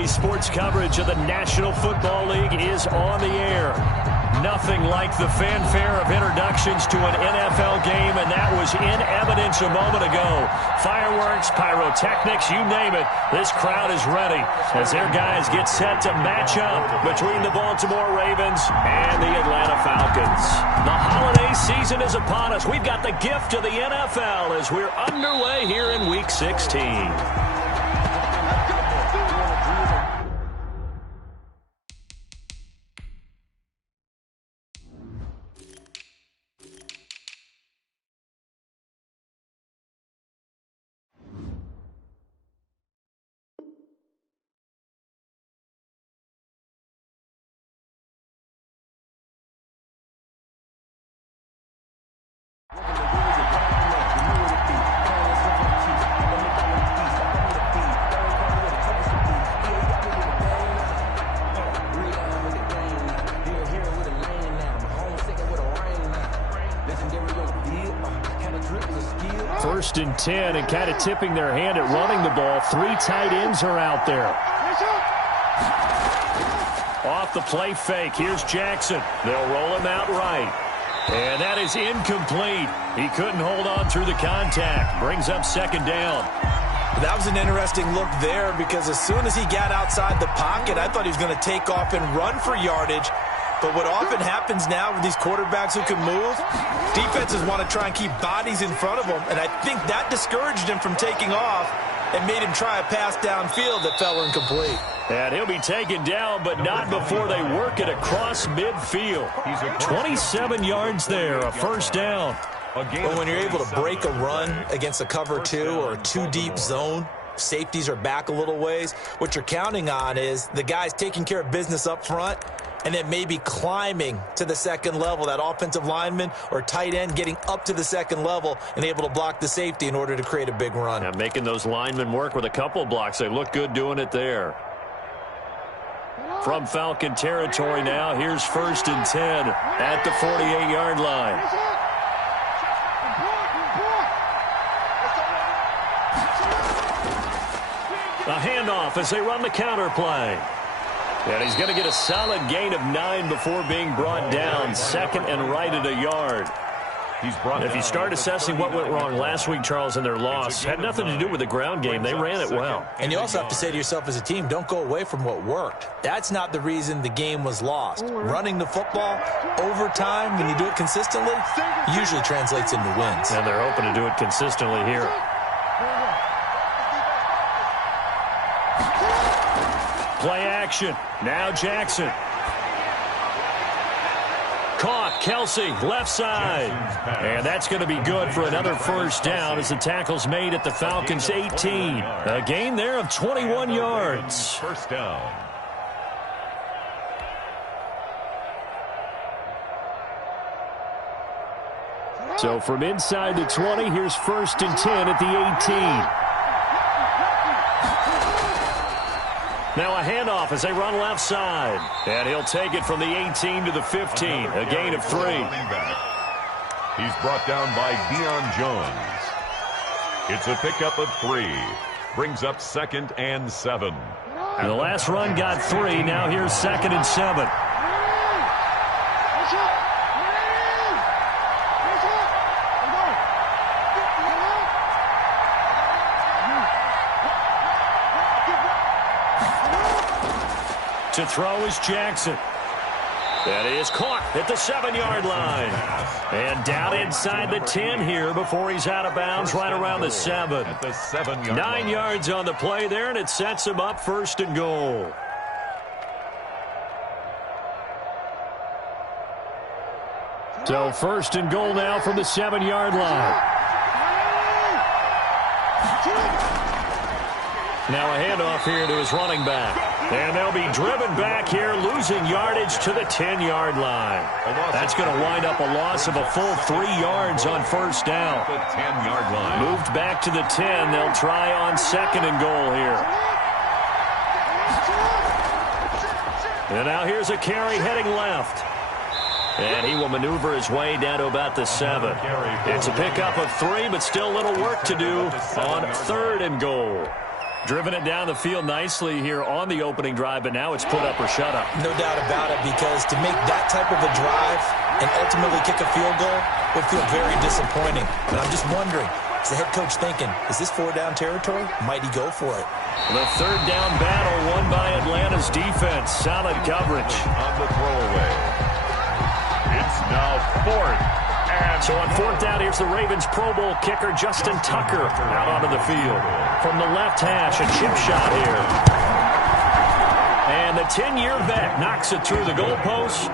Today's sports coverage of the National Football League is on the air. Nothing like the fanfare of introductions to an NFL game, and that was in evidence a moment ago. Fireworks, pyrotechnics, you name it. This crowd is ready as their guys get set to match up between the Baltimore Ravens and the Atlanta Falcons. The holiday season is upon us. We've got the gift of the NFL as we're underway here in Week 16. First and 10, and kind of tipping their hand at running the ball. Three tight ends are out there. Off the play fake, here's Jackson. They'll roll him out right. And that is incomplete. He couldn't hold on through the contact. Brings up second down. That was an interesting look there because as soon as he got outside the pocket, I thought he was going to take off and run for yardage. But what often happens now with these quarterbacks who can move, defenses want to try and keep bodies in front of them, and I think that discouraged him from taking off and made him try a pass downfield that fell incomplete. And he'll be taken down, but not before they work it across midfield. 27 yards there, a first down. Well, when you're able to break a run against a cover two or a two-deep zone, safeties are back a little ways. What you're counting on is the guys taking care of business up front and then maybe climbing to the second level, that offensive lineman or tight end getting up to the second level and able to block the safety in order to create a big run. Now making those linemen work with a couple blocks. They look good doing it there. From Falcon territory now, here's first and 10 at the 48-yard line. A handoff as they run the counter play. And he's going to get a solid gain of 9 before being brought down. Second and right at a yard. If you start assessing what went wrong last week, Charles, in their loss, had nothing to do with the ground game. They ran it well. And you also have to say to yourself as a team, don't go away from what worked. That's not the reason the game was lost. Running the football overtime, when you do it consistently, usually translates into wins. And they're hoping to do it consistently here. Play action. Now Jackson. Caught. Kelsey, left side. And that's going to be good for another first down as the tackle's made at the Falcons' 18. A gain there of 21 yards. First down. So from inside the 20, here's first and 10 at the 18. Now a handoff as they run left side. And he'll take it from the 18 to the 15. A gain of 3. He's brought down by Deion Jones. It's a pickup of 3. Brings up second and 7. And the last run got 3. Now here's second and 7. To throw is Jackson. That is caught at the 7-yard line. And down inside the 10 here before he's out of bounds right around the 7. At the 7-yard 9 yards on the play there, and it sets him up first and goal. So first and goal now from the 7-yard line. Now a handoff here to his running back. And they'll be driven back here, losing yardage to the 10-yard line. That's going to wind up a loss of a full 3 yards on first down. The 10-yard line. Moved back to the 10. They'll try on second and goal here. And now here's a carry heading left. And he will maneuver his way down to about the 7. It's a pickup of 3, but still a little work to do on third and goal. Driven it down the field nicely here on the opening drive, but now it's put up or shut up. No doubt about it, because to make that type of a drive and ultimately kick a field goal would feel very disappointing. And I'm just wondering, is the head coach thinking, is this 4-down territory? Might he go for it? The third down battle won by Atlanta's defense. Solid coverage. On the throwaway. It's now 4th. So on 4th down, here's the Ravens Pro Bowl kicker Justin Tucker out onto the field. From the left hash, a chip shot here. And the 10-year vet knocks it through the goalpost.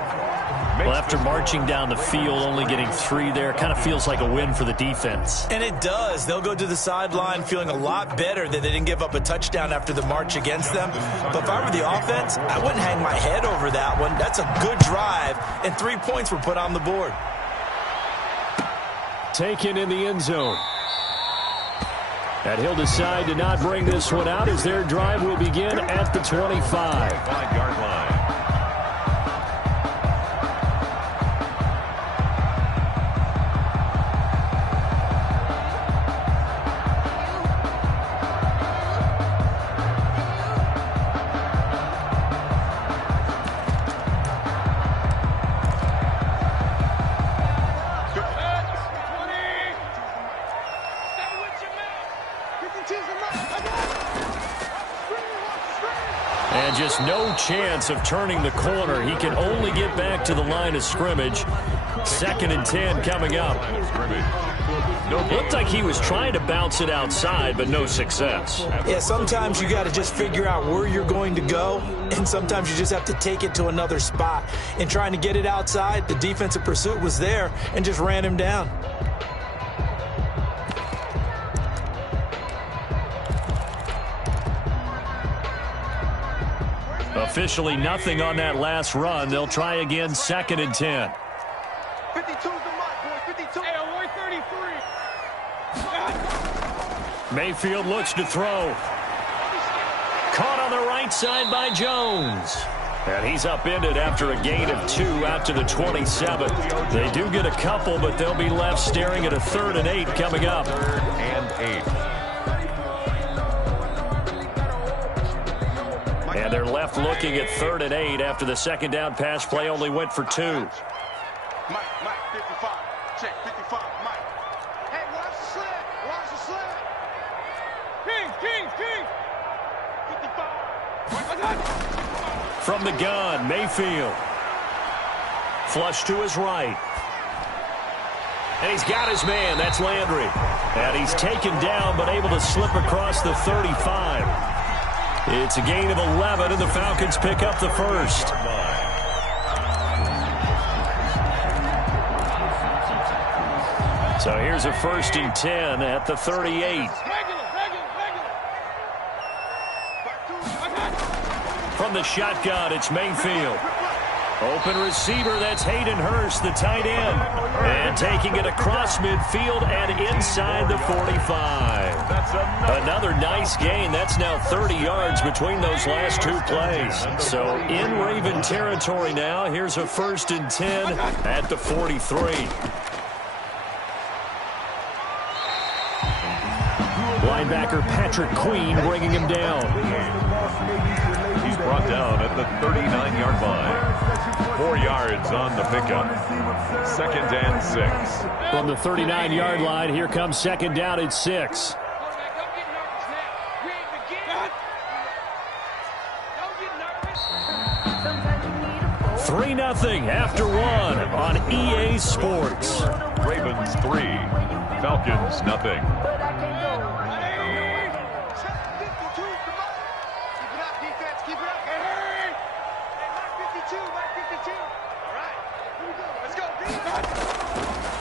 Well, after marching down the field, only getting 3 there, kind of feels like a win for the defense. And it does. They'll go to the sideline feeling a lot better that they didn't give up a touchdown after the march against them. But if I were the offense, I wouldn't hang my head over that one. That's a good drive, and 3 points were put on the board. Taken in the end zone. And he'll decide to not bring this one out as their drive will begin at the 25. 5-yard line. And just no chance of turning the corner. He can only get back to the line of scrimmage. 2nd and 10 coming up. Looked like he was trying to bounce it outside, but no success. Yeah, sometimes you got to just figure out where you're going to go, and sometimes you just have to take it to another spot. In trying to get it outside, the defensive pursuit was there and just ran him down. Officially nothing on that last run. They'll try again, 2nd and 10. 52's the mark, boys. 52. Hey, 133. Mayfield looks to throw. Caught on the right side by Jones. And he's upended after a gain of 2 out to the 27. They do get a couple, but they'll be left staring at a 3rd and 8 coming up. 3rd and 8. And they're left looking at 3rd and 8 after the 2nd down pass play only went for 2. Mike, 55. Check, 55, Mike. Hey, watch the sled. Watch the sled. King. 55. From the gun, Mayfield. Flush to his right. And he's got his man. That's Landry. And he's taken down but able to slip across the 35. It's a gain of 11, and the Falcons pick up the first. So here's a 1st and 10 at the 38. From the shotgun, it's Mayfield. Open receiver, that's Hayden Hurst, the tight end. And taking it across midfield and inside the 45. Another nice gain. That's now 30 yards between those last 2 plays. So in Raven territory now. Here's a 1st and 10 at the 43. Linebacker Patrick Queen bringing him down. He's brought down at the 39-yard line. 4 yards on the pickup. 2nd and 6. From the 39-yard line, here comes 2nd down at 6. 3-0 after 1 on EA Sports. Ravens 3, Falcons nothing.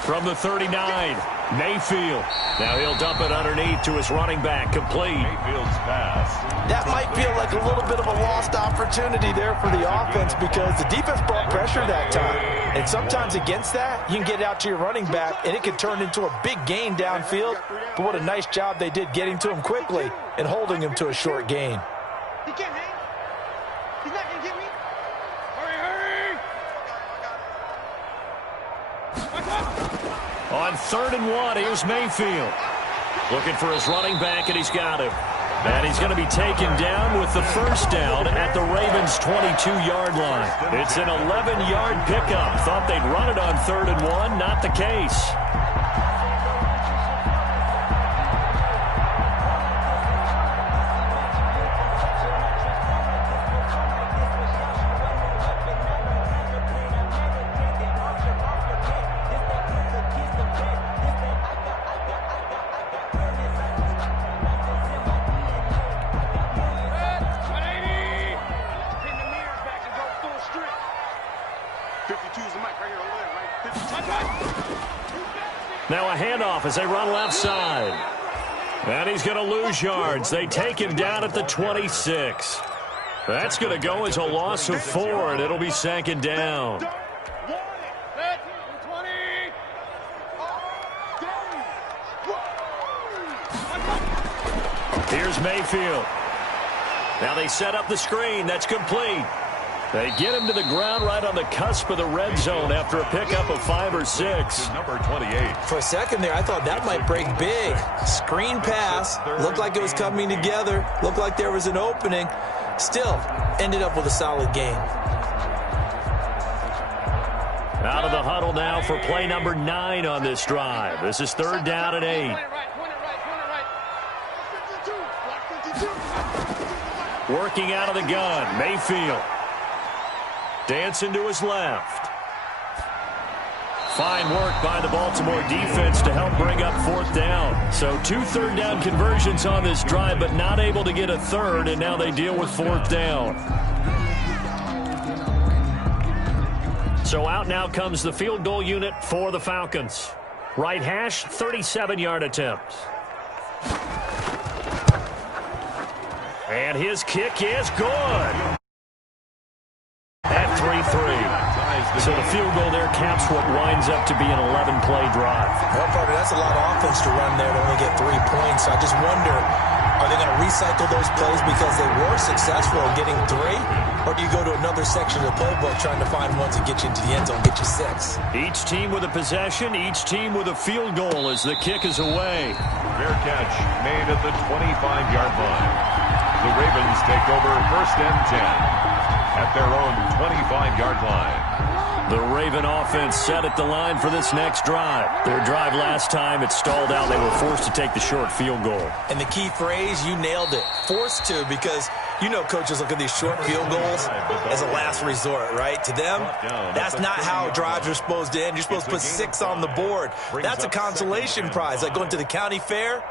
From the 39, Mayfield. Now he'll dump it underneath to his running back, complete. Mayfield's pass. That might feel like a little bit of a lost opportunity there for the offense because the defense brought pressure that time. And sometimes against that, you can get out to your running back, and it can turn into a big gain downfield. But what a nice job they did getting to him quickly and holding him to a short gain. He can't hang. He's not going to get me. Hurry. On 3rd and 1, here's Mayfield. Looking for his running back, and he's got him. And he's going to be taken down with the first down at the Ravens' 22-yard line. It's an 11-yard pickup. Thought they'd run it on 3rd and 1. Not the case. Now a handoff as they run left side. And he's going to lose yards. They take him down at the 26. That's going to go as a loss of 4, and it'll be 2nd down. Here's Mayfield. Now they set up the screen. That's complete. They get him to the ground right on the cusp of the red zone after a pickup of 5 or 6. Number 28. For a second there, I thought that might break big. Screen pass. Looked like it was coming together. Looked like there was an opening. Still, ended up with a solid game. Out of the huddle now for play number 9 on this drive. This is 3rd down and 8. Working out of the gun, Mayfield. Dancing to his left. Fine work by the Baltimore defense to help bring up 4th down. So 2 third down conversions on this drive, but not able to get a 3rd, and now they deal with 4th down. So out now comes the field goal unit for the Falcons. Right hash, 37-yard attempt. And his kick is good. At 3-3. So the field goal there caps what winds up to be an 11-play drive. Well, partner, that's a lot of offense to run there to only get 3 points. So I just wonder, are they going to recycle those plays because they were successful in getting 3? Or do you go to another section of the playbook trying to find ones that get you into the end zone, get you 6? Each team with a possession, each team with a field goal as the kick is away. Fair catch made at the 25-yard line. The Ravens take over 1st and 10 at their own 25-yard line. The Raven offense set at the line for this next drive. Their drive last time, it stalled out. They were forced to take the short field goal. And the key phrase, you nailed it. Forced to, because you know coaches look at these short field goals as a last resort, right? To them, that's not how drives are supposed to end. You're supposed to put 6 on the board. That's a consolation prize. Like going to the county fair,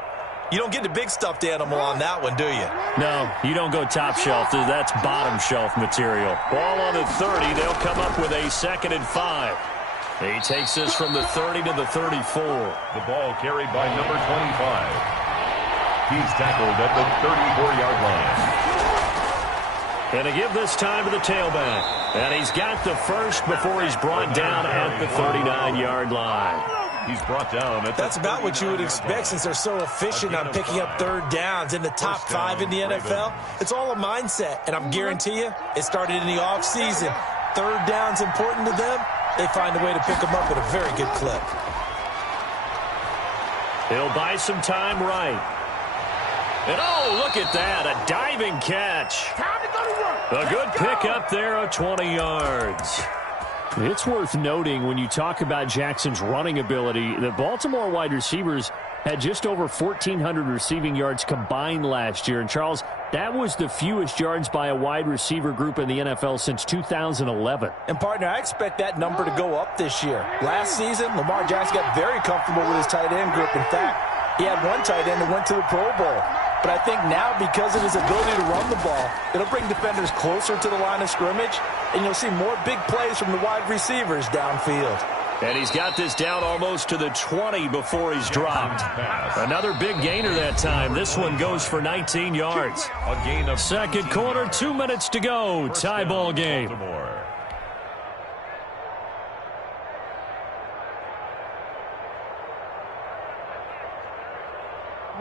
you don't get the big stuffed animal on that one, do you? No, you don't go top shelf. That's bottom shelf material. Ball on the 30. They'll come up with a 2nd and 5. He takes this from the 30 to the 34. The ball carried by number 25. He's tackled at the 34-yard line. And to give this time to the tailback. And he's got the first before he's brought down at the 39-yard line. He's brought down at That's about what you would expect since they're so efficient on picking up 3rd downs in the top 5 in the NFL. It's all a mindset, and I'm guarantee you it started in the offseason. 3rd down's important to them. They find a way to pick them up at a very good clip. He'll buy some time right. And oh, look at that, a diving catch. A good pickup there of 20 yards. It's worth noting when you talk about Jackson's running ability, the Baltimore wide receivers had just over 1,400 receiving yards combined last year. And, Charles, that was the fewest yards by a wide receiver group in the NFL since 2011. And, partner, I expect that number to go up this year. Last season, Lamar Jackson got very comfortable with his tight end group. In fact, he had one tight end that went to the Pro Bowl. But I think now, because of his ability to run the ball, it'll bring defenders closer to the line of scrimmage, and you'll see more big plays from the wide receivers downfield. And he's got this down almost to the 20 before he's dropped. Another big gainer that time. This one goes for 19 yards. A gain of 2nd quarter, 2 minutes to go. Tie ball game.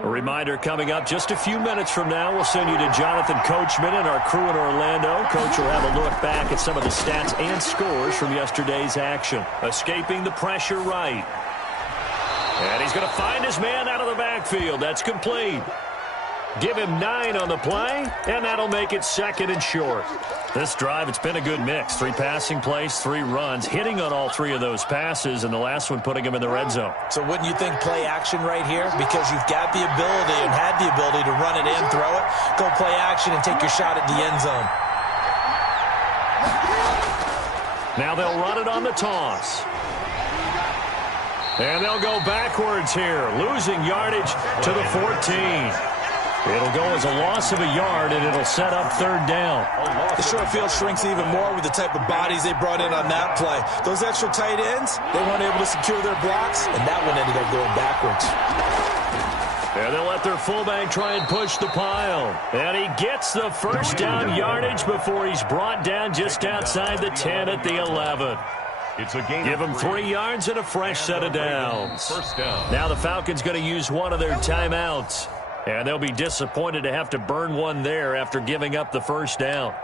A reminder coming up just a few minutes from now, we'll send you to Jonathan Coachman and our crew in Orlando. Coach will have a look back at some of the stats and scores from yesterday's action. Escaping the pressure right. And he's going to find his man out of the backfield. That's complete. Give him 9 on the play, and that'll make it 2nd and short. This drive, it's been a good mix. 3 passing plays, 3 runs, hitting on all 3 of those passes, and the last one putting him in the red zone. So wouldn't you think play action right here? Because you've got the ability and had the ability to run it in, throw it, go play action, and take your shot at the end zone. Now they'll run it on the toss. And they'll go backwards here, losing yardage to the 14. It'll go as a loss of a yard, and it'll set up 3rd down. The short field shrinks even more with the type of bodies they brought in on that play. Those extra tight ends, they weren't able to secure their blocks, and that one ended up going backwards. And they'll let their fullback try and push the pile. And he gets the 1st down yardage before he's brought down just outside the 10 at the 11. It's a gain. Give him 3 yards and a fresh set of downs. First down. Now the Falcons going to use one of their timeouts. And they'll be disappointed to have to burn one there after giving up the 1st down.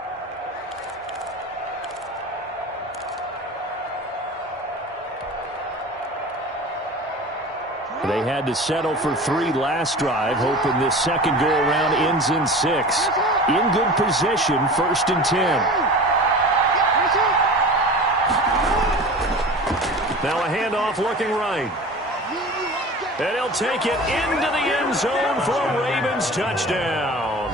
They had to settle for 3 last drive, hoping this second go-around ends in 6. In good position, 1st and 10. Now a handoff looking right. And he'll take it into the end zone for a Ravens touchdown.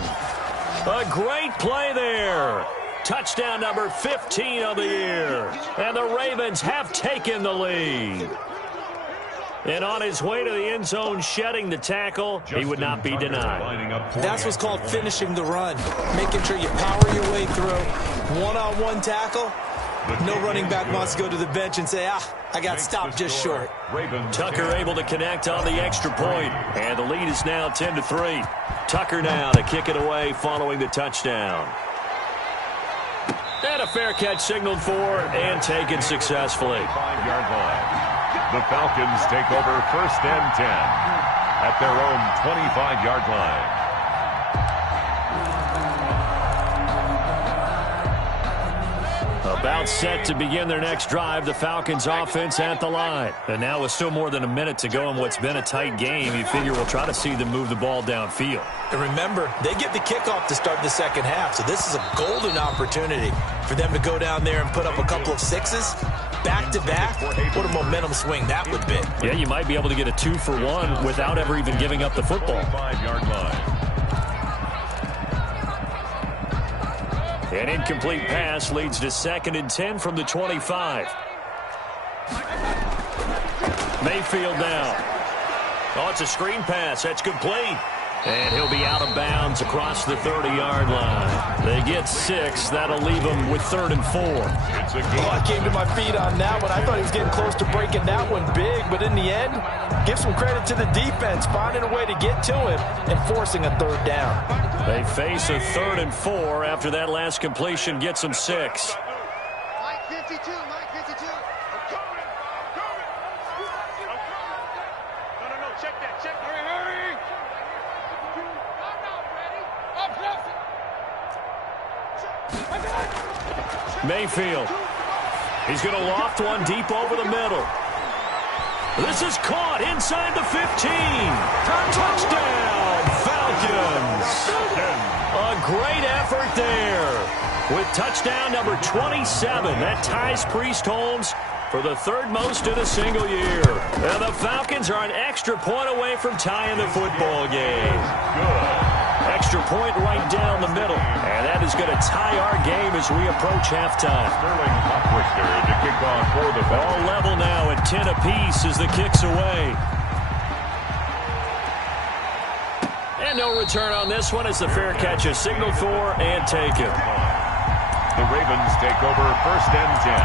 A great play there. Touchdown number 15 of the year. And the Ravens have taken the lead. And on his way to the end zone, shedding the tackle, he would not be denied. That's what's called finishing the run. Making sure you power your way through. One-on-one tackle. No running back wants to go to the bench and say, I got stopped just short. Tucker able to connect on the extra point. And the lead is now 10-3. Tucker now to kick it away following the touchdown. And a fair catch signaled for and taken successfully. 5-yard line. The Falcons take over 1st and 10 at their own 25-yard line. About set to begin their next drive, the Falcons offense at the line. And now with still more than a minute to go in what's been a tight game, you figure we'll try to see them move the ball downfield. And remember, they get the kickoff to start the second half, so this is a golden opportunity for them to go down there and put up a couple of 6s. Back-to-back, what a momentum swing that would be. Yeah, you might be able to get a 2-for-1 without ever even giving up the football. 5-yard line. An incomplete pass leads to 2nd and 10 from the 25. Mayfield now. Oh, it's a screen pass. That's complete. And he'll be out of bounds across the 30-yard line. They get 6. That'll leave them with 3rd and 4. I came to my feet on that one. I thought he was getting close to breaking that one big, but in the end, give some credit to the defense, finding a way to get to him and forcing a 3rd down. They face a 3rd and 4 after that last completion gets them 6. Mike 52, Mike 52. I'm coming. No, check that. Hurry. Mayfield. He's going to loft one deep over the middle. This is caught inside the 15. Touchdown, Falcons. A great effort there. With touchdown number 27, that ties Priest Holmes for the 3rd most in a single year. And the Falcons are an extra point away from tying the football game. Good. Extra point right down the middle. And that is going to tie our game as we approach halftime. Sterling Hopwister to kick off for the Falcons. All level now at 10 apiece as the kick's away. And no return on this one as the fair catch is signaled for and taken. The Ravens take over 1st and 10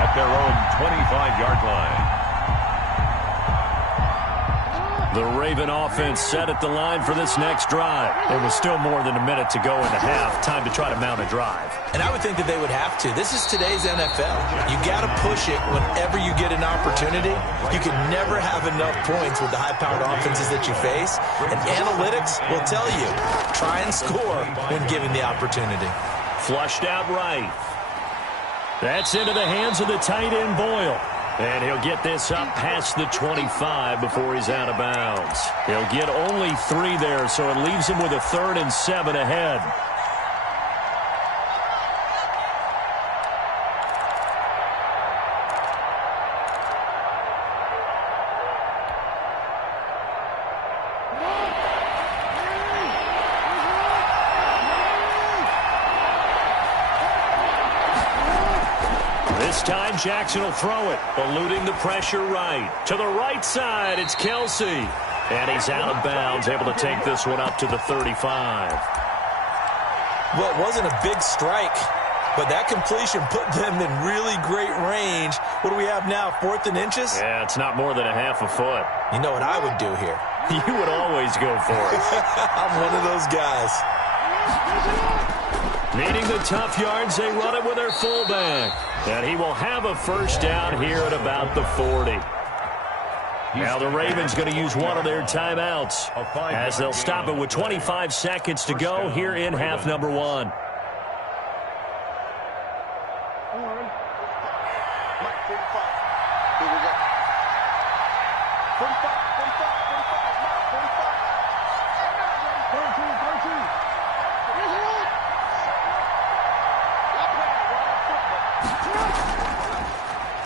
at their own 25-yard line. The Raven offense set at the line for this next drive. It was still more than a minute to go in the half. Time to try to mount a drive. And I would think that they would have to. This is today's NFL. You got to push it whenever you get an opportunity. You can never have enough points with the high-powered offenses that you face. And analytics will tell you, try and score when given the opportunity. Flushed out right. That's into the hands of the tight end Boyle. And he'll get this up past the 25 before he's out of bounds. He'll get only 3 there, so it leaves him with a 3rd and 7 ahead. This time Jackson will throw it, eluding the pressure right. To the right side, it's Kelsey. And he's out of bounds, able to take this one up to the 35. Well, it wasn't a big strike, but that completion put them in really great range. What do we have now, 4th and inches? Yeah, it's not more than a half a foot. You know what I would do here? You would always go for it. I'm one of those guys. Needing the tough yards, they run it with their fullback. And he will have a first down here at about the 40. Now the Ravens going to use one of their timeouts as they'll stop it with 25 seconds to go here in half number 1. Mike, 45. Here we go. 45, 45, 45, Mike, 45.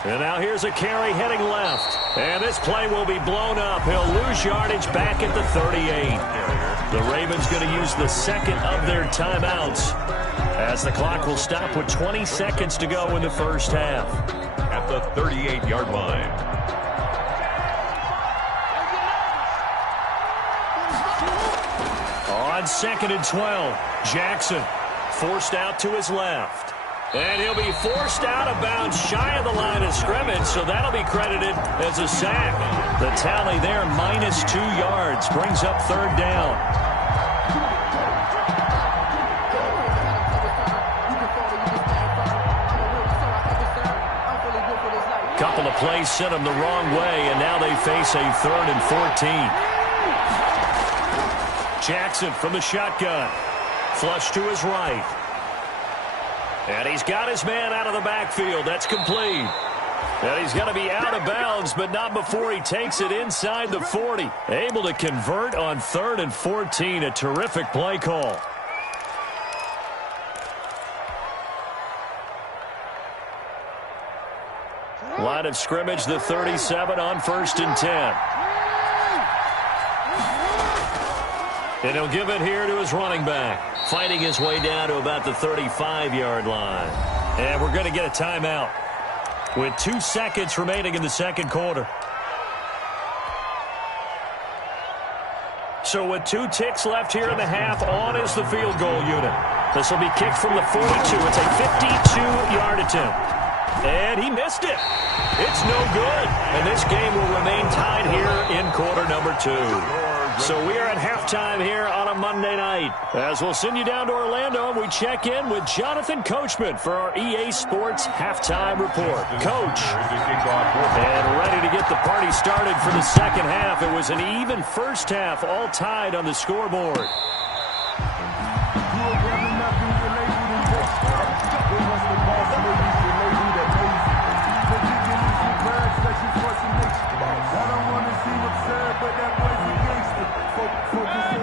13. And now here's a carry heading left. And this play will be blown up. He'll lose yardage back at the 38. The Ravens going to use the second of their timeouts as the clock will stop with 20 seconds to go in the first half. At the 38-yard line. On 2nd and 12, Jackson forced out to his left. And he'll be forced out of bounds shy of the line of scrimmage, so that'll be credited as a sack. The tally there, -2 yards, brings up 3rd down. Couple of plays sent them the wrong way, and now they face a 3rd and 14. Jackson from the shotgun. Flush to his right. And he's got his man out of the backfield. That's complete. And he's going to be out of bounds, but not before he takes it inside the 40. Able to convert on 3rd and 14. A terrific play call. Line of scrimmage, the 37 on 1st and 10. And he'll give it here to his running back. Fighting his way down to about the 35-yard line. And we're going to get a timeout with 2 seconds remaining in the second quarter. So with 2 ticks left here in the half, on is the field goal unit. This will be kicked from the 42. It's a 52-yard attempt. And he missed it. It's no good. And this game will remain tied here in quarter number 2. So we are at halftime here on a Monday night. As we'll send you down to Orlando, and we check in with Jonathan Coachman for our EA Sports Halftime Report. Coach, and ready to get the party started for the second half. It was an even first half, all tied on the scoreboard.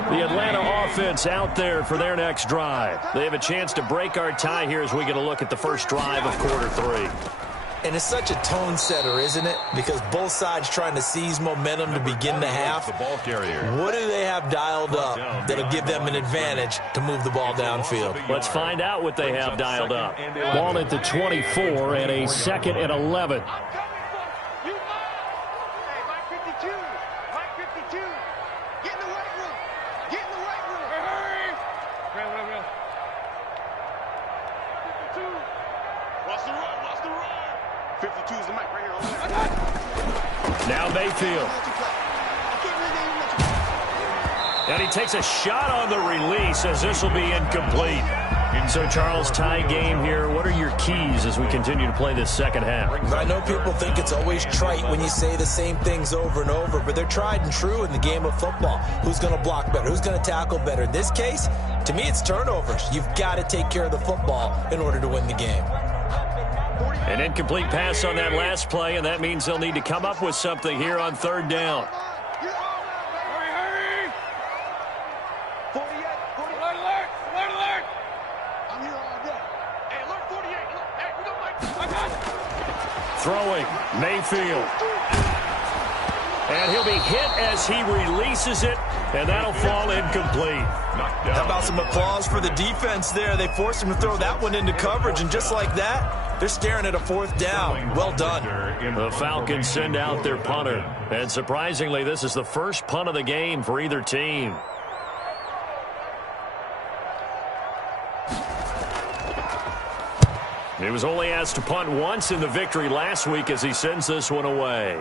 The Atlanta offense out there for their next drive. They have a chance to break our tie here as we get a look at the first drive of quarter 3. And it's such a tone setter, isn't it? Because both sides trying to seize momentum to begin the half. What do they have dialed up that'll give them an advantage to move the ball downfield? Let's find out what they have dialed up. Ball at the 24 and a 2nd and 11. Now Mayfield. And he takes a shot on the release as this will be incomplete. So, Charles, tie game here. What are your keys as we continue to play this second half? I know people think it's always trite when you say the same things over and over, but they're tried and true in the game of football. Who's going to block better? Who's going to tackle better? In this case, to me, it's turnovers. You've got to take care of the football in order to win the game. An incomplete pass on that last play, and that means they'll need to come up with something here on third down. Hurry! 48, 40. Alert! I'm here all day. Hey, alert 48. Hey, we got Mike. Throwing, Mayfield. And he'll be hit as he releases it, and that'll fall incomplete. How about some applause for the defense there? They forced him to throw that one into coverage, and just like that, they're staring at a fourth down. Well done. The Falcons send out their punter. And surprisingly, this is the first punt of the game for either team. He was only asked to punt once in the victory last week as he sends this one away.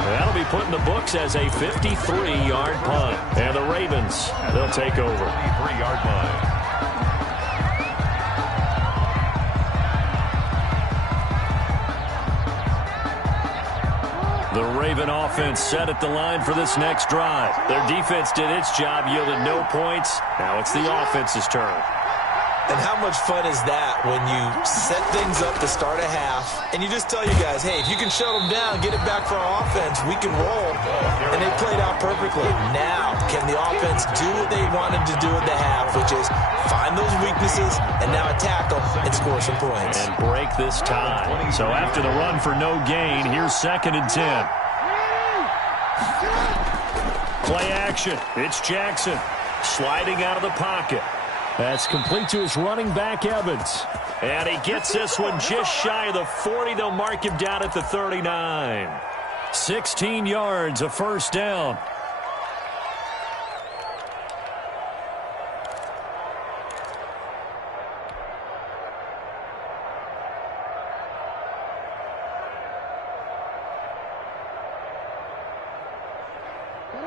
That'll be put in the books as a 53-yard punt. And the Ravens, they'll take over. 53-yard line. The Raven offense set at the line for this next drive. Their defense did its job, yielded no points. Now it's the offense's turn. And how much fun is that when you set things up to start a half and you just tell you guys, hey, if you can shut them down, get it back for our offense, we can roll. And they played out perfectly. Now, can the offense do what they wanted to do at the half, which is find those weaknesses and now attack them and score some points. And break this tie. So after the run for no gain, here's 2nd and 10. Play action. It's Jackson sliding out of the pocket. That's complete to his running back, Evans. And he gets this one just shy of the 40. They'll mark him down at the 39. 16 yards, a first down.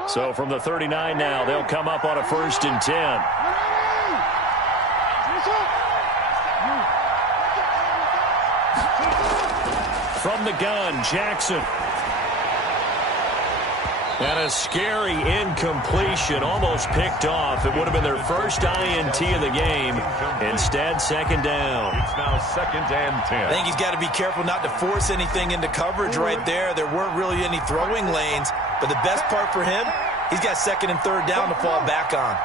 So from the 39 now, they'll come up on a 1st and 10. From the gun, Jackson. And a scary incompletion, almost picked off. It would have been their first INT of the game. Instead, 2nd down. It's now 2nd and 10. I think he's got to be careful not to force anything into coverage right there. There weren't really any throwing lanes. But the best part for him, he's got 2nd and 3rd down to fall back on.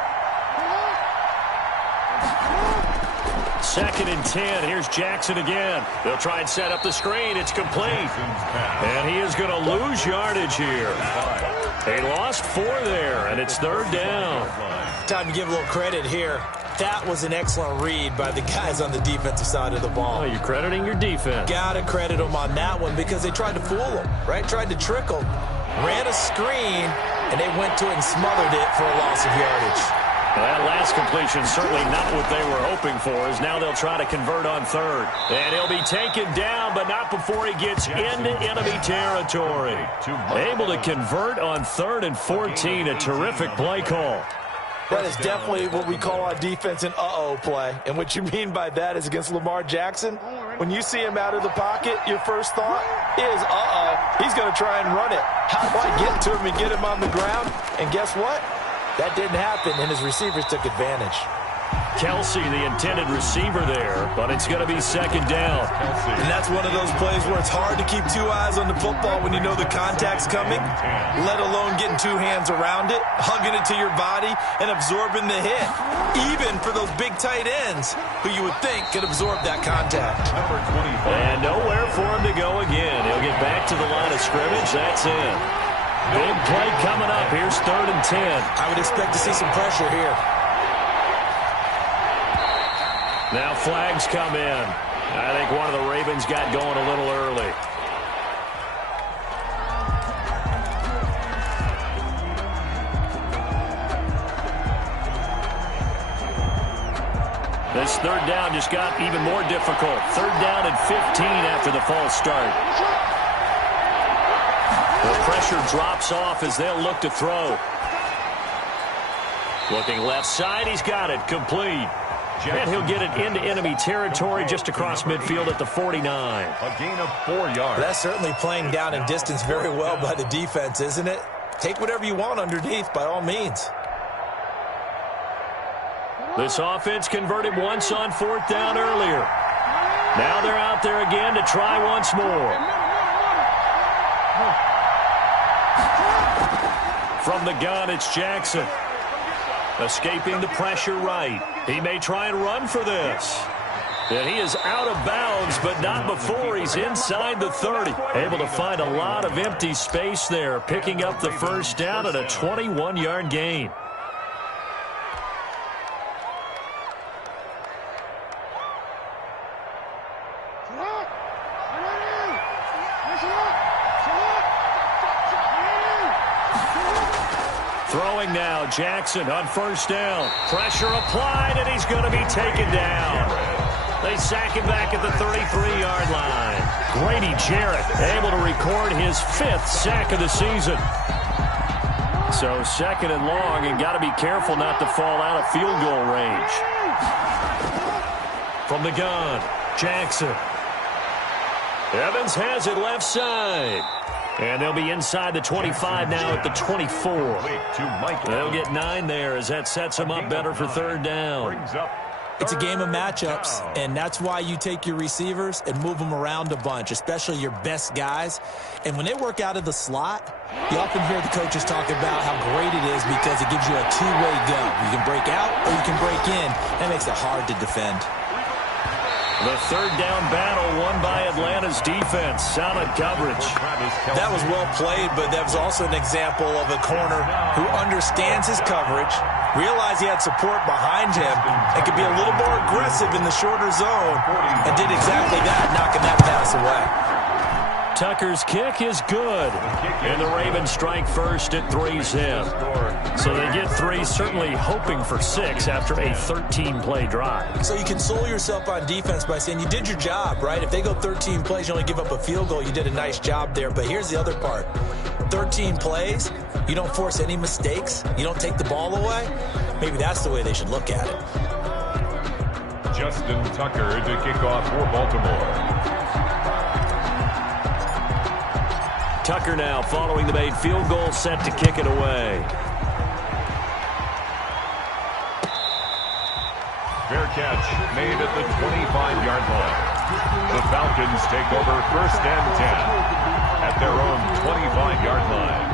2nd and 10. Here's Jackson again. They'll try and set up the screen. It's complete. And he is going to lose yardage here. They lost 4 there, and it's 3rd down. Time to give a little credit here. That was an excellent read by the guys on the defensive side of the ball. Oh, you're crediting your defense. Got to credit them on that one because they tried to fool them, right? Tried to trick them. Ran a screen, and they went to it and smothered it for a loss of yardage. Well, that last completion certainly not what they were hoping for, as now they'll try to convert on 3rd. And he'll be taken down, but not before he gets into enemy territory. Able to convert on 3rd and 14, a terrific play call. That is definitely what we call on defense an uh-oh play. And what you mean by that is against Lamar Jackson, when you see him out of the pocket, your first thought is, uh-oh, he's going to try and run it. How do I get to him and get him on the ground? And guess what? That didn't happen, and his receivers took advantage. Kelsey, the intended receiver there, but it's going to be 2nd down. And that's one of those plays where it's hard to keep 2 eyes on the football when you know the contact's coming, let alone getting 2 hands around it, hugging it to your body, and absorbing the hit, even for those big tight ends who you would think could absorb that contact. And nowhere for him to go again. He'll get back to the line of scrimmage. That's it. Big play coming up. Here's 3rd and 10. I would expect to see some pressure here. Now flags come in. I think one of the Ravens got going a little early. This 3rd down just got even more difficult. 3rd down and 15 after the false start. The pressure drops off as they'll look to throw. Looking left side, he's got it, complete. And he'll get it into enemy territory just across midfield at the 49. A gain of 4 yards. That's certainly playing down in distance very well by the defense, isn't it? Take whatever you want underneath by all means. This offense converted once on 4th down earlier. Now they're out there again to try once more. From the gun, it's Jackson. Escaping the pressure right. He may try and run for this. And he is out of bounds, but not before he's inside the 30. Able to find a lot of empty space there, picking up the first down at a 21-yard gain. Throwing now, Jackson on 1st down. Pressure applied, and he's going to be taken down. They sack him back at the 33-yard line. Grady Jarrett able to record his 5th sack of the season. So 2nd and long, and got to be careful not to fall out of field goal range. From the gun, Jackson. Evans has it left side. And they'll be inside the 25 now at the 24. They'll get 9 there as that sets them up better for 3rd down. It's a game of matchups, and that's why you take your receivers and move them around a bunch, especially your best guys. And when they work out of the slot, you often hear the coaches talk about how great it is because it gives you a two-way go. You can break out or you can break in. That makes it hard to defend. The 3rd down battle won by Atlanta's defense. Solid coverage. That was well played, but that was also an example of a corner who understands his coverage, realized he had support behind him, and could be a little more aggressive in the shorter zone, and did exactly that, knocking that pass away. Tucker's kick is good. And the Ravens strike first at 3-zip. So they get 3, certainly hoping for 6 after a 13-play drive. So you console yourself on defense by saying you did your job, right? If they go 13 plays, you only give up a field goal, you did a nice job there. But here's the other part. 13 plays, you don't force any mistakes, you don't take the ball away. Maybe that's the way they should look at it. Justin Tucker to kick off for Baltimore. Tucker now following the made field goal, set to kick it away. Fair catch made at the 25-yard line. The Falcons take over 1st and 10 at their own 25-yard line.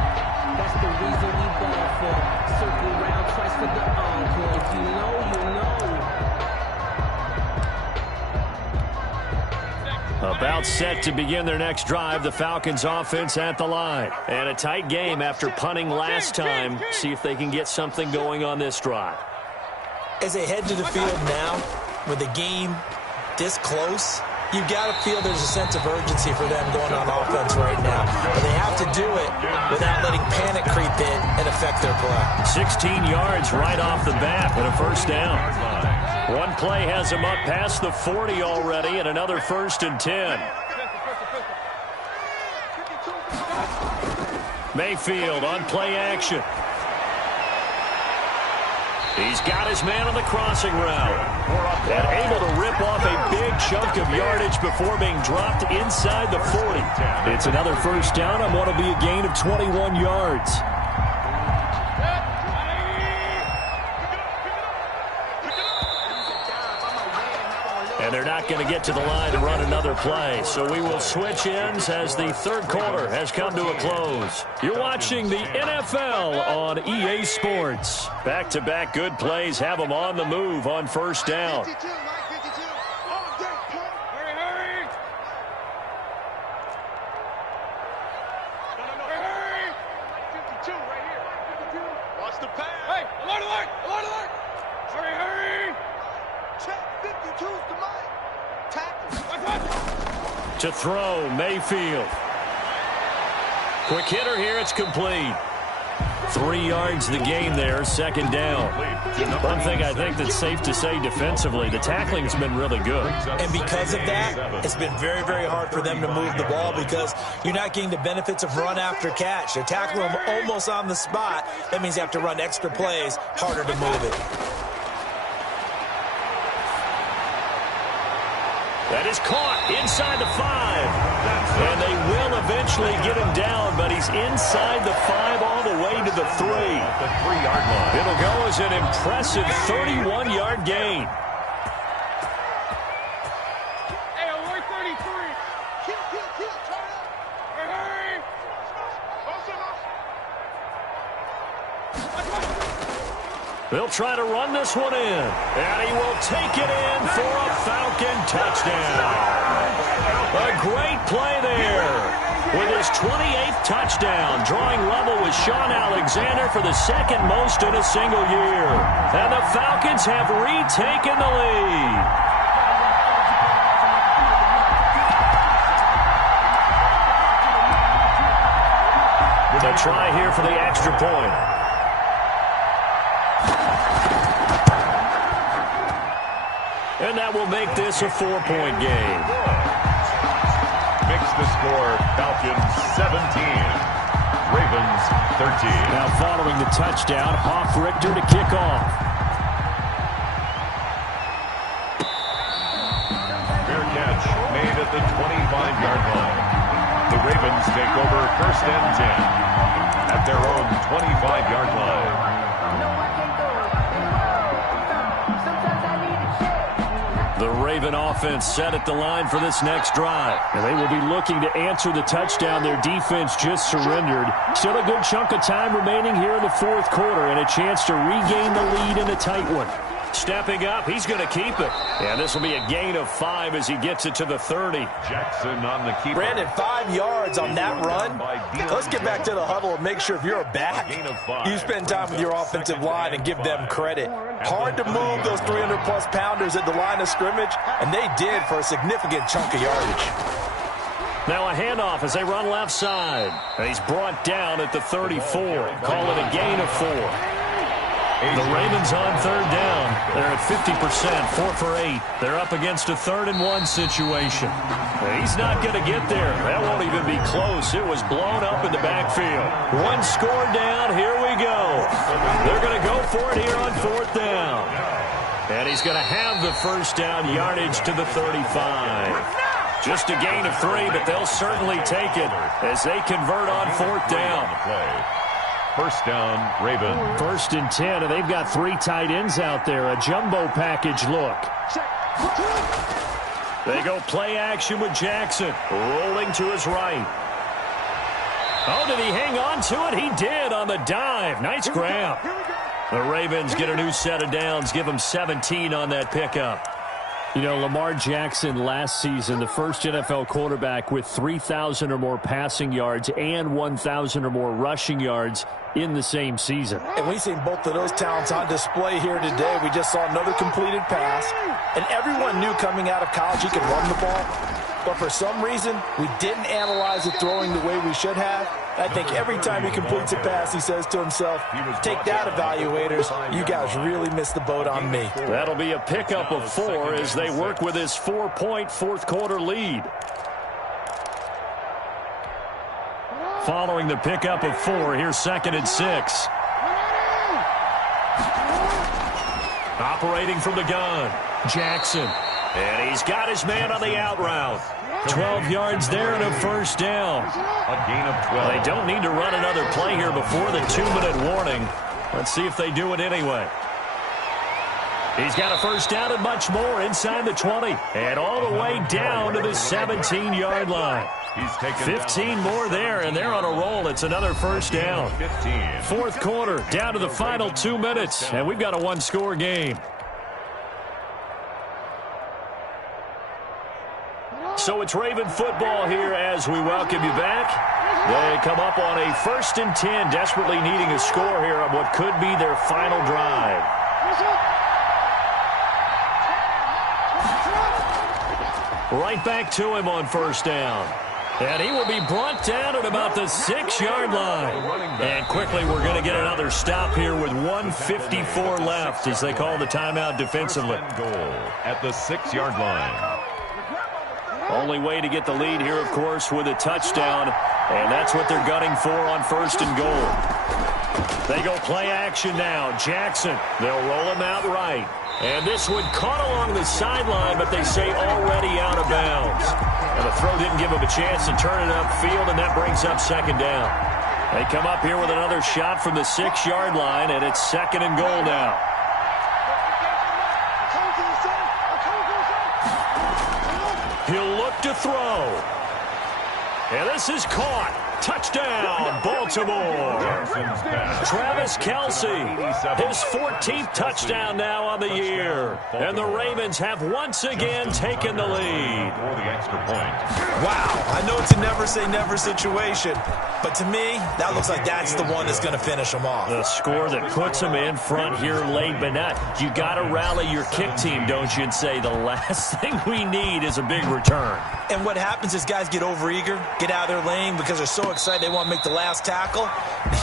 That's the reason we ball for. Circle round twice for the encore. If you know, you know. About set to begin their next drive, the Falcons offense at the line. And a tight game after punting last time. See if they can get something going on this drive. As they head to the field now, with the game this close, you've got to feel there's a sense of urgency for them going on offense right now. But they have to do it without letting panic creep in and affect their play. 16 yards right off the bat and a 1st down. One play has him up past the 40 already, and another 1st and 10. Mayfield on play action. He's got his man on the crossing route. And able to rip off a big chunk of yardage before being dropped inside the 40. It's another 1st down on what will be a gain of 21 yards. And they're not going to get to the line to run another play. So we will switch ends as the 3rd quarter has come to a close. You're watching the NFL on EA Sports. Back-to-back good plays have them on the move on 1st down. Watch the pass. Hey, alert, alert, alert, alert. Hurry, hurry. Check 52's the mic. Tackle. To throw, Mayfield. Quick hitter here, it's complete. 3 yards the gain there, 2nd down. One thing I think that's safe to say defensively, the tackling's been really good. And because of that, it's been very, very hard for them to move the ball because you're not getting the benefits of run after catch. They're tackling them almost on the spot. That means you have to run extra plays, harder to move it. That is caught inside the 5. And they will eventually eventually get him down, but he's inside the 5 all the way to the 3. The 3-yard line. It'll go as an impressive 31-yard gain. Hey, alert 33. Kill, turn up. Hey. They'll try to run this one in, and he will take it in for a Falcon touchdown. A great play there. With his 28th touchdown, drawing level with Sean Alexander for the second most in a single year. And the Falcons have retaken the lead. With a try here for the extra point. And that will make this a 4-point game. Makes the score Falcons 17, Ravens 13. Now following the touchdown, Hoff-Richter to kick off. Fair catch made at the 25-yard line. The Ravens take over 1st and 10 at their own 25-yard line. The Raven offense set at the line for this next drive. And they will be looking to answer the touchdown their defense just surrendered. Still a good chunk of time remaining here in the 4th quarter and a chance to regain the lead in a tight one. Stepping up, he's going to keep it. And this will be a gain of 5 as he gets it to the 30. Jackson on the keeper. Brandon, 5 yards on that run. Let's get back to the huddle and make sure if you're a back, you spend time with your offensive line and give them credit. Hard to move those 300-plus pounders at the line of scrimmage, and they did for a significant chunk of yardage. Now a handoff as they run left side. And he's brought down at the 34. Call it a gain of 4. The Ravens on 3rd down. They're at 50%, 4 for 8. They're up against a 3rd and 1 situation. He's not going to get there. That won't even be close. It was blown up in the backfield. 1 score down. Here we go. They're going to go for it here on 4th down. And he's going to have the 1st down yardage to the 35. Just a gain of 3, but they'll certainly take it as they convert on 4th down. 1st down, Ravens. 1st and 10, and they've got 3 tight ends out there. A jumbo package look. They go play action with Jackson. Rolling to his right. Oh, did he hang on to it? He did on the dive. Nice grab. The Ravens get a new set of downs. Give them 17 on that pickup. You know, Lamar Jackson last season, the first NFL quarterback with 3,000 or more passing yards and 1,000 or more rushing yards in the same season. And we've seen both of those talents on display here today. We just saw another completed pass. And everyone knew coming out of college he could run the ball. But for some reason, we didn't analyze it throwing the way we should have. I think every time he completes a pass, he says to himself, take that, evaluators. You guys really missed the boat on me. That'll be a pickup of 4 as they work with his 4-point 4th quarter lead. Following the pickup of 4, here's 2nd and 6. Operating from the gun, Jackson. And he's got his man on the out route. 12 yards there and a 1st down. A gain of 12. They don't need to run another play here before the 2-minute warning. Let's see if they do it anyway. He's got a 1st down and much more inside the 20. And all the way down to the 17-yard line. He's taken 15 more there, and they're on a roll. It's another 1st down. 4th quarter, down to the final 2 minutes, and we've got a 1-score game. So it's Raven football here as we welcome you back. They come up on a 1st and 10, desperately needing a score here on what could be their final drive. Right back to him on 1st down. And he will be brought down at about the 6-yard line. And quickly we're going to get another stop here with 1:54 left as they call the timeout defensively. Goal at the 6-yard line. Only way to get the lead here, of course, with a touchdown. And that's what they're gunning for on 1st and goal. They go play action now. Jackson, they'll roll him out right. And this one caught along the sideline, but they say already out of bounds. And the throw didn't give him a chance to turn it upfield, and that brings up second down. They come up here with another shot from the 6-yard line, and it's second and goal now. He'll look to throw. And this is caught. Touchdown, Baltimore. Travis Kelce, his 14th touchdown now on the year. And the Ravens have once again taken the lead. For the extra point. Wow, I know it's a never-say-never situation, but to me, that looks like that's the one that's going to finish them off. The score that puts them in front here late, but not. You got to rally your kick team, don't you, and say the last thing we need is a big return. And what happens is guys get overeager, get out of their lane because they're so excited they want to make the last tackle.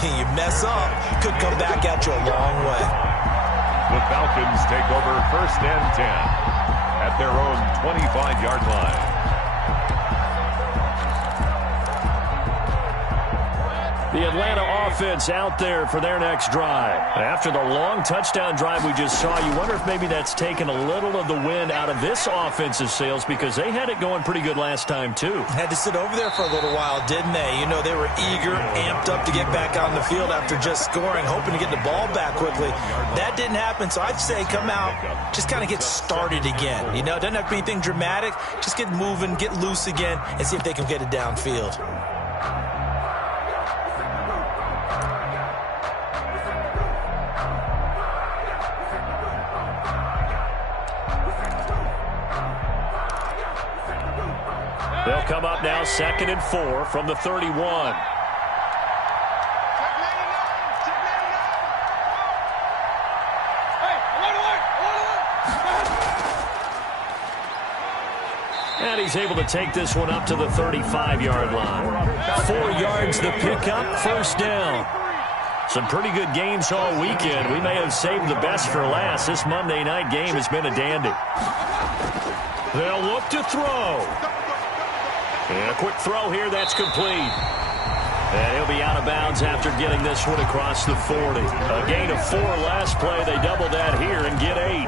You mess up, could come back at you a long way. The Falcons take over first and 10 at their own 25-yard line. The Atlanta offense out there for their next drive. After the long touchdown drive we just saw, you wonder if maybe that's taken a little of the wind out of this offensive sails because they had it going pretty good last time, too. Had to sit over there for a little while, didn't they? You know, they were eager, amped up to get back on the field after just scoring, hoping to get the ball back quickly. That didn't happen, so I'd say come out, just kind of get started again. You know, it doesn't have to be anything dramatic. Just get moving, get loose again, and see if they can get it downfield. They'll come up now 2nd and 4 from the 31. And he's able to take this one up to the 35-yard line. 4 yards the pickup, first down. Some pretty good games all weekend. We may have saved the best for last. This Monday night game has been a dandy. They'll look to throw. And a quick throw here, that's complete. And he'll be out of bounds after getting this one across the 40. A gain of 4 last play. They double that here and get 8.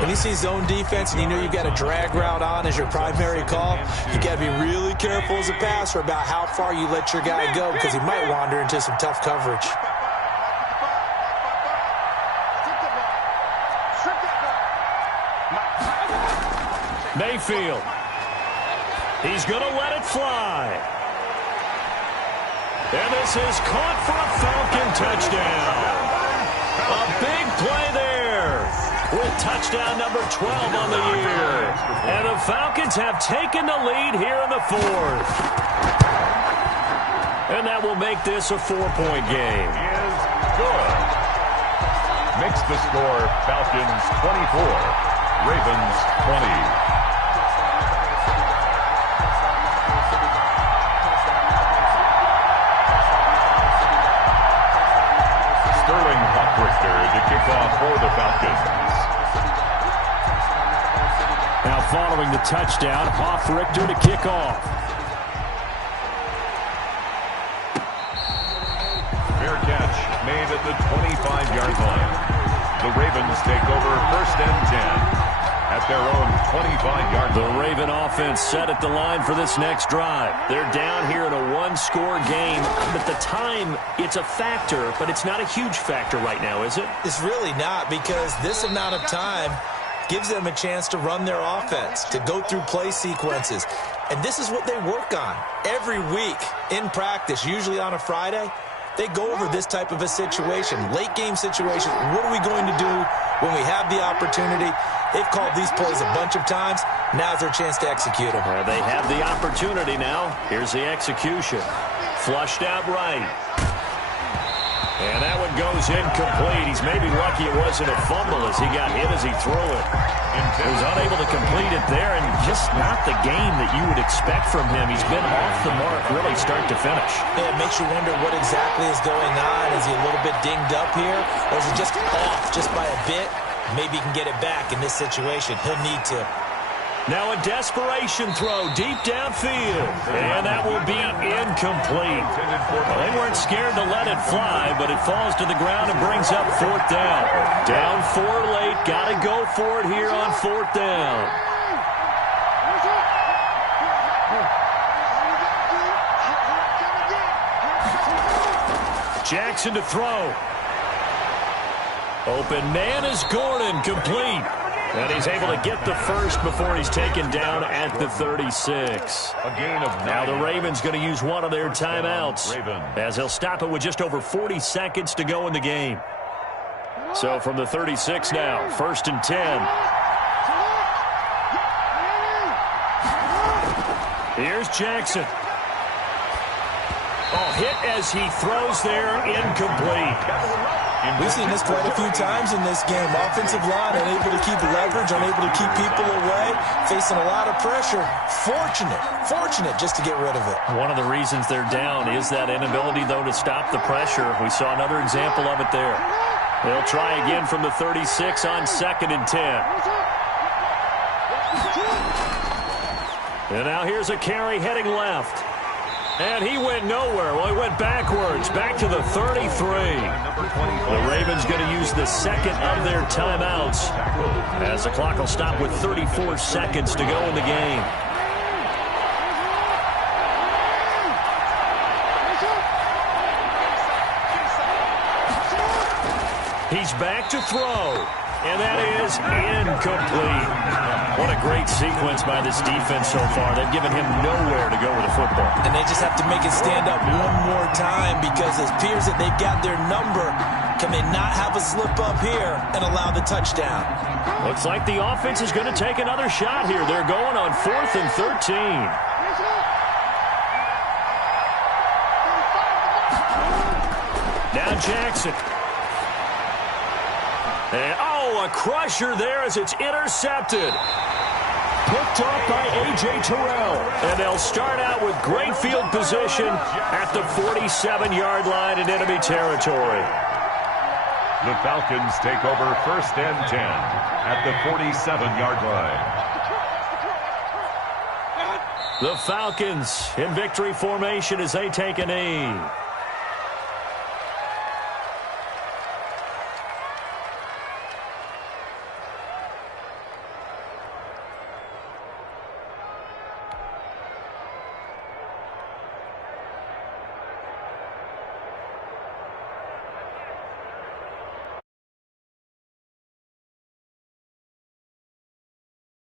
When you see zone defense and you know you've got a drag route on as your primary call, you got to be really careful as a passer about how far you let your guy go because he might wander into some tough coverage. Mayfield. He's going to let it fly. And this is caught for a Falcon touchdown. A big play there with touchdown number 12 on the year. And the Falcons have taken the lead here in the 4th. And that will make this a 4-point game. Is good. Makes the score Falcons 24, Ravens 20. To kick off for the Falcons. Now following the touchdown, Richter to kick off. Fair catch made at the 25-yard line. The Ravens take over first and 10 at their own 25-yard line. The Raven offense set at the line for this next drive. They're down here in a one-score game. But the time, it's a factor, but it's not a huge factor right now, is it? It's really not because this amount of time gives them a chance to run their offense, to go through play sequences. And this is what they work on every week in practice, usually on a Friday. They go over this type of a situation, late game situation. What are we going to do when we have the opportunity? They've called these plays a bunch of times. Now's their chance to execute them. Well, they have the opportunity now. Here's the execution. Flushed out right. And that one goes incomplete. He's maybe lucky it wasn't a fumble as he got hit as he threw it. He was unable to complete it there, and just not the game that you would expect from him. He's been off the mark really start to finish. Yeah, it makes you wonder what exactly is going on. Is he a little bit dinged up here, or is he just off just by a bit? Maybe he can get it back in this situation. He'll need to. Now a desperation throw deep downfield. And that will be incomplete. Well, they weren't scared to let it fly, but it falls to the ground and brings up 4th down. Down 4 late. Got to go for it here on 4th down. Jackson to throw. Open man is Gordon, complete. And he's able to get the first before he's taken down at the 36. A gain of 9. Now the Ravens going to use one of their timeouts, as they'll stop it with just over 40 seconds to go in the game. So from the 36 now, 1st and 10. Here's Jackson. Oh, hit as he throws there, incomplete. We've seen this quite a few times in this game. Offensive line unable to keep leverage, unable to keep people away, facing a lot of pressure. Fortunate just to get rid of it. One of the reasons they're down is that inability, though, to stop the pressure. We saw another example of it there. They'll try again from the 36 on 2nd and 10. And now here's a carry heading left. And he went nowhere. Well, he went backwards, back to the 33. The Ravens going to use the second of their timeouts, as the clock will stop with 34 seconds to go in the game. He's back to throw, and that is incomplete. What a great sequence by this defense so far. They've given him nowhere to go with the football. And they just have to make it stand up one more time, because it appears that they've got their number. Can they not have a slip up here and allow the touchdown? Looks like the offense is going to take another shot here. They're going on 4th and 13. Now Jackson. And, a crusher there as it's intercepted. Picked up by A.J. Terrell. And they'll start out with great field position at the 47-yard line in enemy territory. The Falcons take over 1st and 10 at the 47-yard line. The Falcons in victory formation as they take a knee.